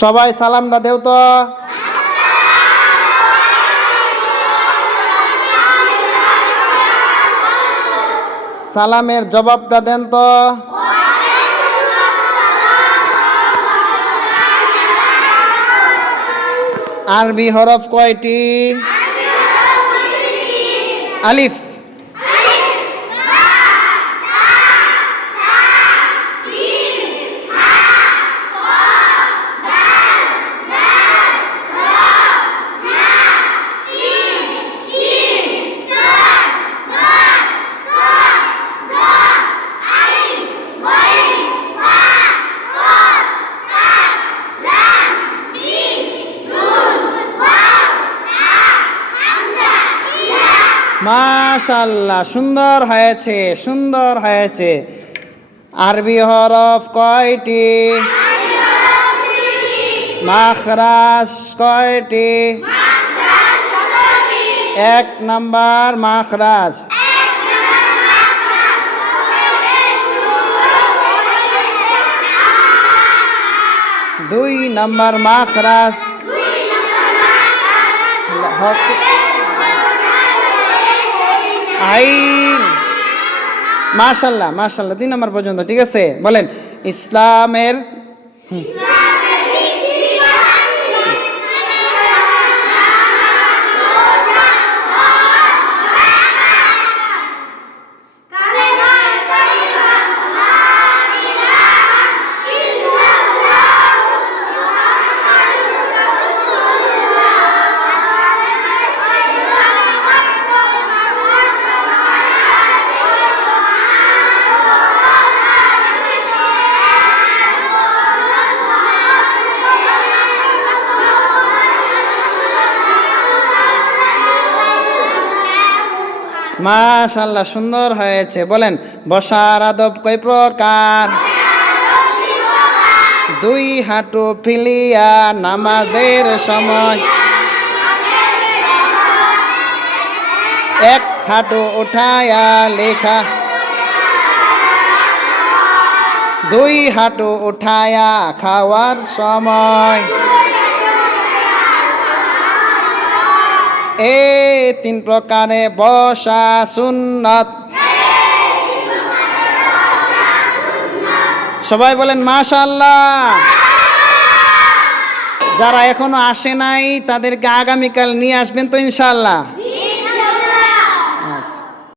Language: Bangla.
সবাই সালামটা দেও তো। সালামের জবাবটা দেন তো। আরবি হরফ কয়টি? আলিফ। মাশাআল্লাহ, সুন্দর হয়েছে, সুন্দর হয়েছে। আরবি হরফ কয়টি? মাখরাজ কয়টি? এক নাম্বার মাখরাজ। দুই নাম্বার মাখরাজ। আইন। মাশাআল্লাহ মাশাআল্লাহ, 2 নম্বর পর্যন্ত ঠিক আছে। বলেন ইসলামের মাশাআল্লাহ, সুন্দর হয়েছে। বলেন বসার আদব কয় প্রকার? 2 হাঁটু ফেলিয়া নামাজের সময় 1 হাঁটু উঠায়া লেখা, 2 হাঁটু উঠায়া খাওয়ার সময়। এই 3 প্রকারে বসা সুন্নাত। সবাই বলেন মাশাআল্লাহ। যারা এখনো আসে নাই তাদেরকে আগামীকাল নিয়ে আসবেন তো ইনশাআল্লাহ।